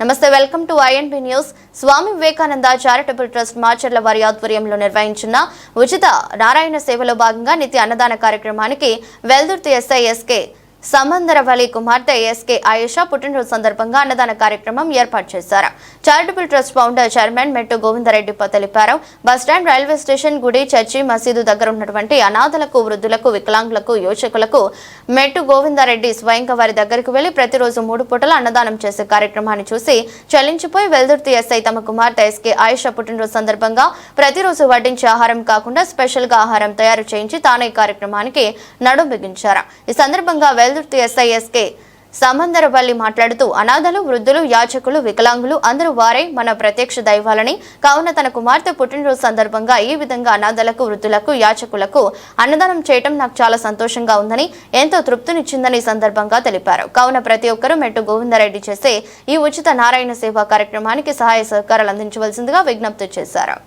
నమస్తే, welcome to INB news. Swami Vivekananda charitable trust Macherla వారి ఆధ్వర్యంలో నిర్వహించిన ఉచిత నారాయణ సేవలో భాగంగా నిత్య అన్నదాన కార్యక్రమానికి వెల్దుర్తి ఎస్ఐ ఎస్కే సమందరవలి కుమార్తె ఎస్కే ఆయేషా పుట్టినరోజు సందర్భంగా అన్నదాన కార్యక్రమం ఏర్పాటు చేశారు. చారిటబుల్ ట్రస్ట్ ఫౌండర్ చైర్మన్ మెట్టు గోవిందరెడ్డి తెలిపారు. బస్టాండ్, రైల్వే స్టేషన్, గుడి, చర్చి, మసీదు దగ్గర ఉన్నటువంటి అనాథలకు, వృద్ధులకు, వికలాంగులకు, యోచకులకు మెట్టు గోవిందరెడ్డి స్వయంగా వారి దగ్గరకు వెళ్లి ప్రతిరోజు 3 పూటల అన్నదానం చేసే కార్యక్రమాన్ని చూసి చలించిపోయి వెల్దుర్తి ఎస్ఐ తమ కుమార్తె ఎస్కే ఆయేషా పుట్టినరోజు సందర్భంగా ప్రతిరోజు వడ్డించే ఆహారం కాకుండా స్పెషల్ గా ఆహారం తయారు చేయించి తానే కార్యక్రమానికి నడుం బిగించారు. ఈ సందర్భంగా వెల్దుర్తి ఎస్ఐ ఎస్కే సమందరవల్లి మాట్లాడుతూ అనాథలు, వృద్ధులు, యాచకులు, వికలాంగులు అందరూ వారే మన ప్రత్యక్ష దైవాలని, కావున తన కుమార్తె పుట్టినరోజు సందర్భంగా ఈ విధంగా అనాథలకు, వృద్ధులకు, యాచకులకు అన్నదానం చేయటం నాకు చాలా సంతోషంగా ఉందని, ఎంతో తృప్తినిచ్చిందని సందర్భంగా తెలిపారు. కావున ప్రతి ఒక్కరూ మెట్టు గోవిందరెడ్డి చేసే ఈ ఉచిత నారాయణ సేవా కార్యక్రమానికి సహాయ సహకారాలు అందించవలసిందిగా విజ్ఞప్తి చేశారు.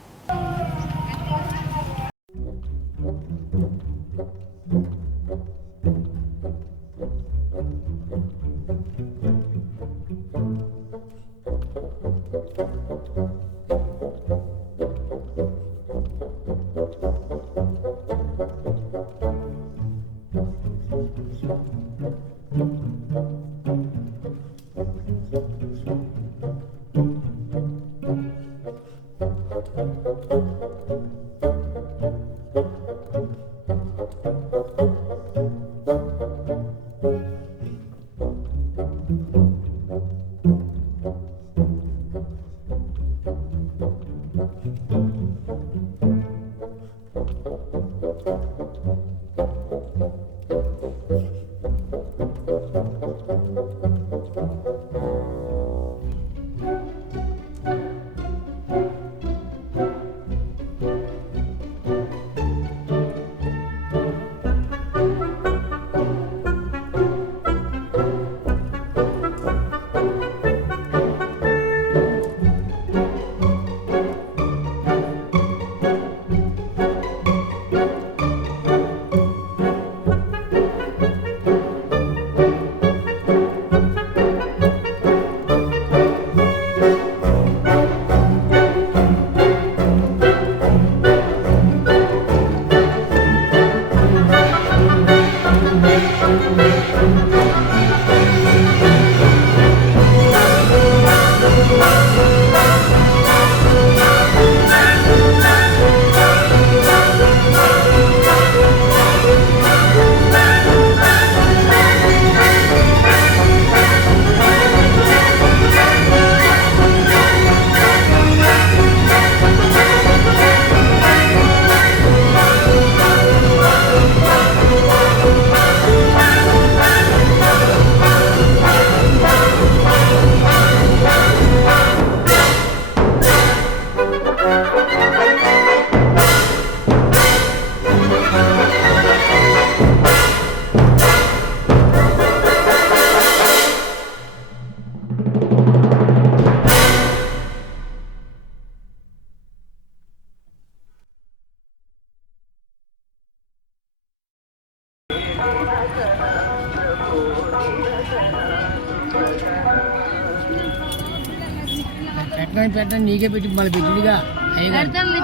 పెట్టండి నీకే పెట్టి మళ్ళీ పెట్టిందిగా పెట్టండి.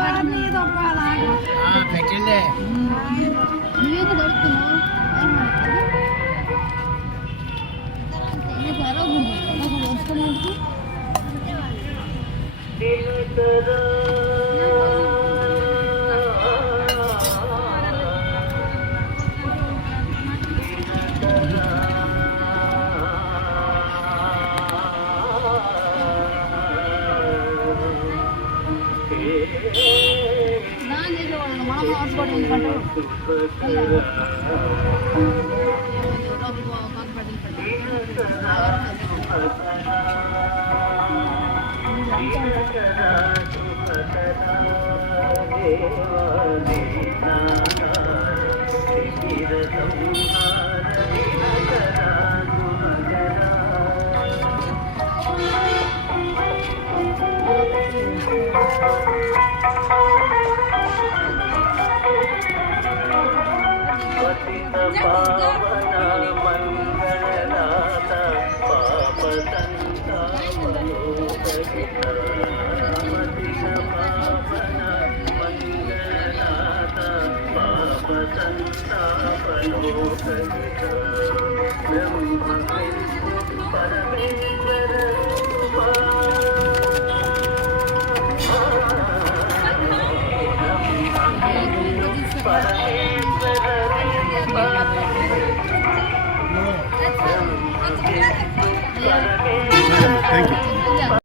पावन मंगलनाथ पाप संताप పరమేశ్వర